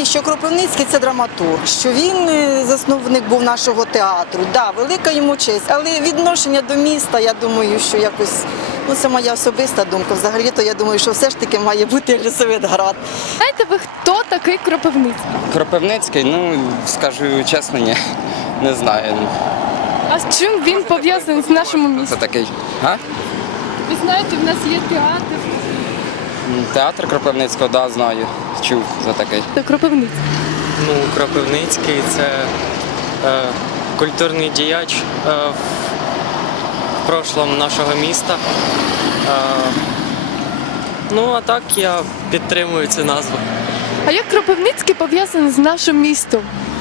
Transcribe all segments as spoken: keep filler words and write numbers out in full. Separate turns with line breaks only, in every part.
вважаю, що Кропивницький – це драматург, що він е, засновник був нашого театру. Да, велика йому честь, але відношення до міста, я думаю, що якось, ну це моя особиста думка. Взагалі-то я думаю, що все ж таки має бути Єлисаветград.
Знаєте ви, хто такий Кропивницький?
Кропивницький, ну, скажу чесно, ні, не знаю.
А з чим він пов'язаний з нашим
Це
містом?
такий, а?
Ви знаєте, в нас є театр.
Театр Кропивницького, да, знаю, чув за такий.
Це Кропивницький.
Ну, Кропивницький – це е, культурний діяч е, в прошлому нашого міста. Е, ну, а так я підтримую цю назву.
А як Кропивницький пов'язаний з нашим містом?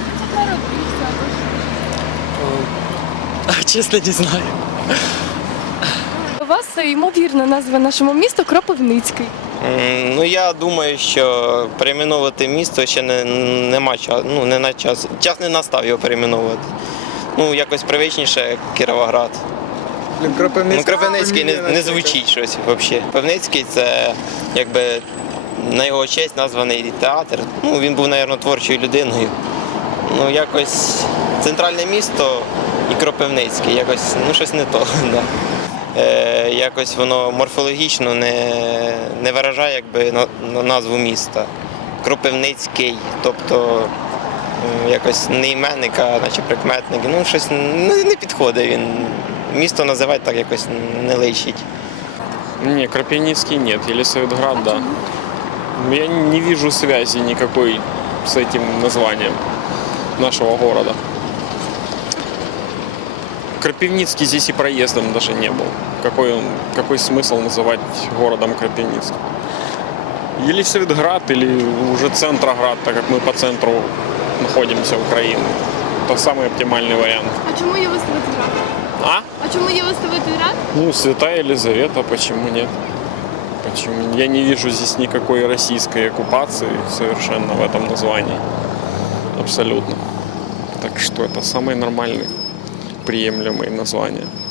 А, чесно, не знаю.
У вас е, ймовірна назва нашому місту Кропивницький.
М, Ну я думаю, що перейменовувати місто ще не нема часу. Ну не на час. Час не настав його перейменовувати. Ну якось привичніше Кіровоград. Ну Кропивницький не, не звучить щось взагалі. Кропивницький це якби на його честь названий театр. Ну він був, мабуть, творчою людиною. Ну якось центральне місто і Кропивницький, якось ну щось не то. Да. Е, якось воно морфологічно не, не виражає якби, на, на назву міста. Кропивницький, тобто е, якось не іменник, а наче прикметник. Ну, щось не, не підходить він. Місто називати так якось не личить.
Не, Кропивницкий нет, Елисаветград, да. Я не вижу связи никакой с этим названием нашего города. Кропивницкий здесь и проездом даже не был. Какой, он, какой смысл называть городом Кропивницкий? Елисаветград или уже Центроград, так как мы по центру находимся Украины. Это самый оптимальный вариант.
А чому Єлисаветград?
А?
А чому Єлисаветград?
Ну, Святая Елизавета, почему нет? Почему? Я не вижу здесь никакой российской оккупации совершенно в этом названии. Абсолютно. Так что это самые нормальные, приемлемые названия.